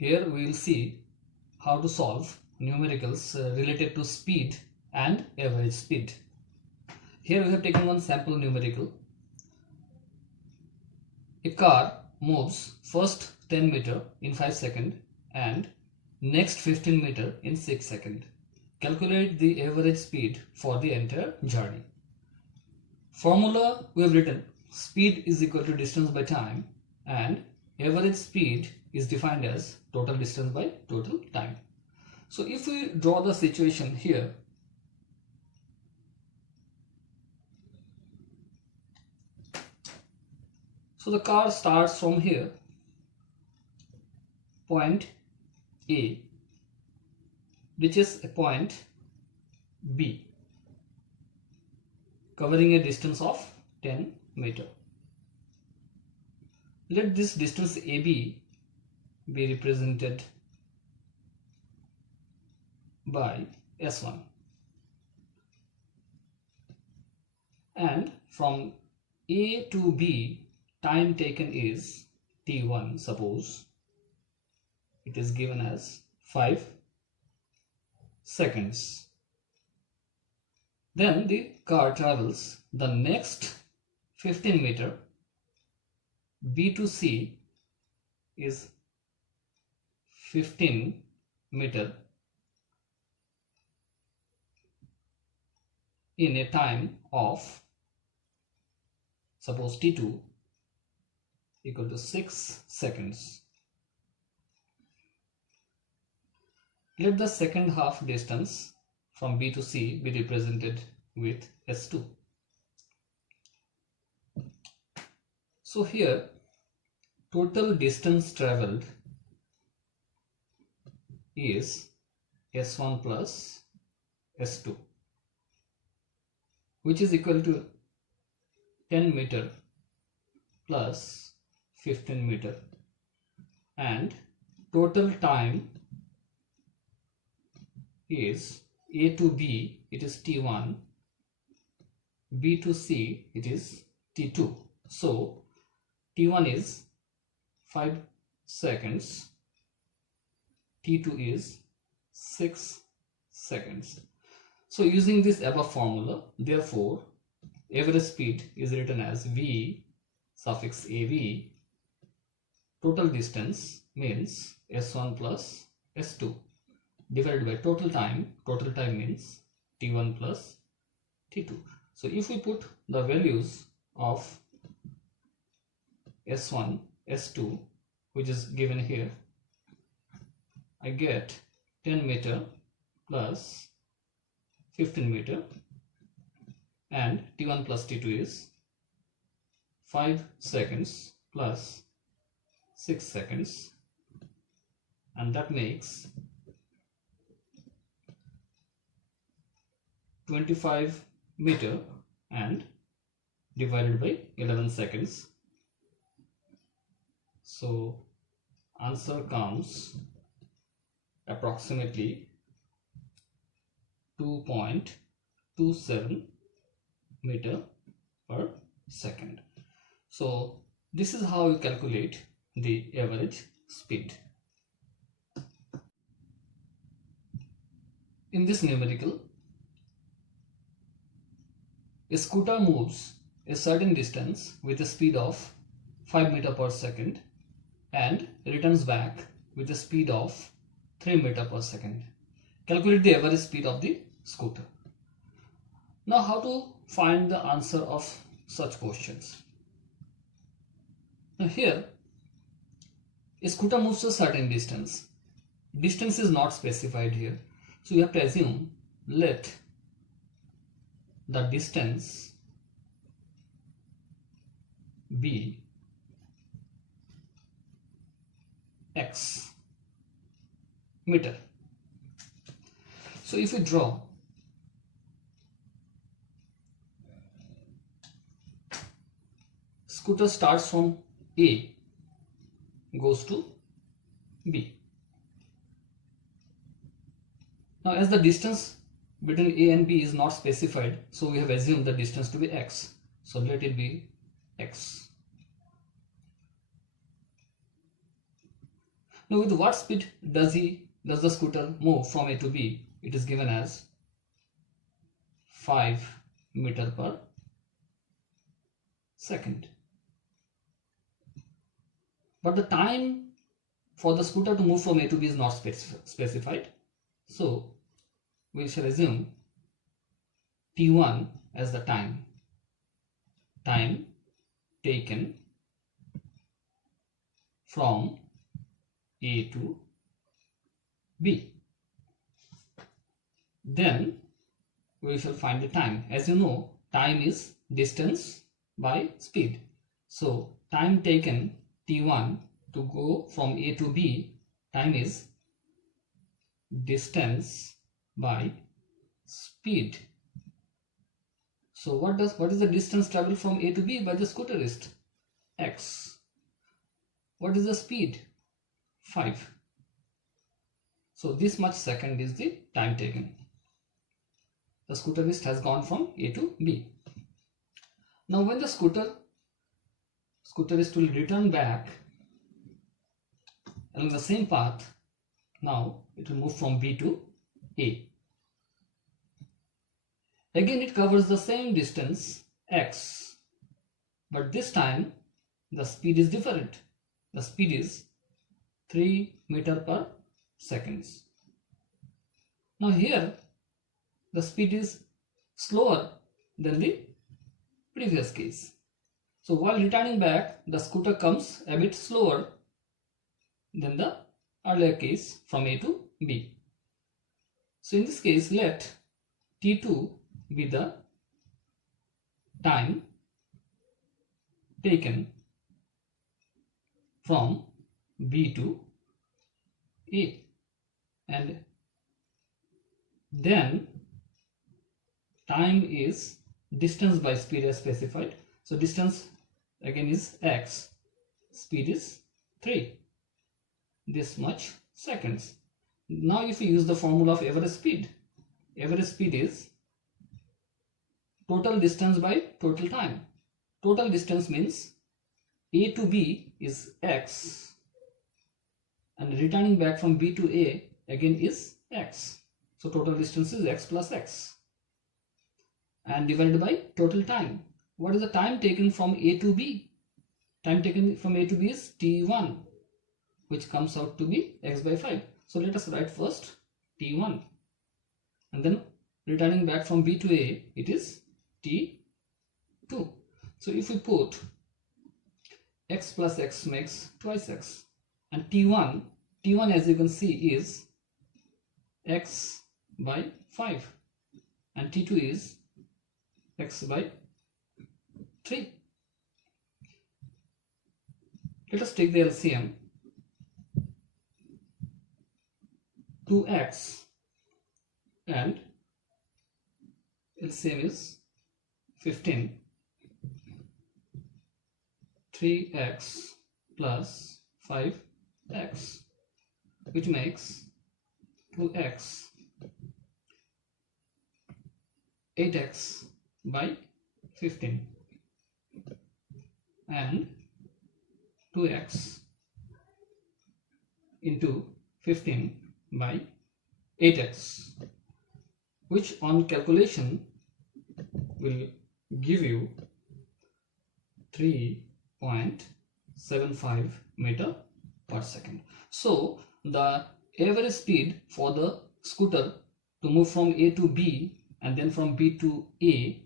Here we will see how to solve numericals related to speed and average speed. Here we have taken one sample numerical. A car moves first 10 meter in 5 seconds and next 15 meter in 6 seconds. Calculate the average speed for the entire journey. Formula we have written: speed is equal to distance by time, and average speed is defined as total distance by total time. So if we draw the situation here, so the car starts from here, point A, reaches a point B, covering a distance of 10 meter. Let this distance AB be represented by S1, and from A to B time taken is T1. Suppose it is given as 5 seconds. Then the car travels the next 15 meter. B to C is 15 meter in a time of, suppose, T2 equal to 6 seconds. Let the second half distance from B to C be represented with S2. So here total distance traveled is S1 plus S2, which is equal to 10 meter plus 15 meter, and total time is A to B, it is T1, B to C, it is T2. So T1 is 5 seconds, T2 is 6 seconds. So using this above formula, therefore average speed is written as V suffix AV. Total distance means S1 plus S2 divided by total time. Total time means T1 plus T2. So if we put the values of S1, S2, which is given here, I get 10 meter plus 15 meter, and T1 plus T2 is 5 seconds plus 6 seconds, and that makes 25 meter and divided by 11 seconds. So answer comes approximately 2.27 meter per second. So this is how you calculate the average speed. In this numerical, a scooter moves a certain distance with a speed of 5 meter per second and returns back with a speed of 3 meter per second. Calculate the average speed of the scooter. Now, how to find the answer of such questions? Now here, a scooter moves a certain distance. Distance is not specified here, so you have to assume let the distance be x meter. So if we draw, scooter starts from A, goes to B. Now as the distance between A and B is not specified, so we have assumed the distance to be x. So let it be x. Now with what speed does the scooter move from A to B? It is given as 5 meter per second. But the time for the scooter to move from A to B is not specified. So we shall assume T1 as the time taken from A to B. Then we shall find the time. As you know, time is distance by speed. So time taken T1 to go from A to B, time is distance by speed. So what is the distance traveled from A to B by the scooterist? X. What is the speed? 5. So this much second is the time taken. The scooterist has gone from A to B. Now when the scooterist will return back along the same path, now it will move from B to A. Again it covers the same distance x, but this time the speed is different. The speed is 3 meter per seconds. Now here the speed is slower than the previous case. So while returning back, the scooter comes a bit slower than the earlier case from A to B. So in this case, let T2 be the time taken from B to A, and then time is distance by speed as specified. So distance again is x, speed is 3, this much seconds. Now if we use the formula of average speed is total distance by total time. Total distance means A to B is x, and returning back from B to A again is x. So total distance is x plus x, and divided by total time. What is the time taken from A to B? Time taken from A to B is T1, which comes out to be x by 5. So let us write first T1, and then returning back from B to A, it is T2. So if we put x plus x makes twice x, and T1 as you can see is x by 5, and T2 is x by 3. Let us take the LCM. 2x and LCM is 15. 3x plus 5x, which makes 2x. 8x by 15 and 2x into 15 by 8x, which on calculation will give you 3.75 meter per second. So the average speed for the scooter to move from A to B and then from B to A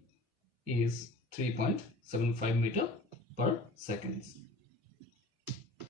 is 3.75 meter per second.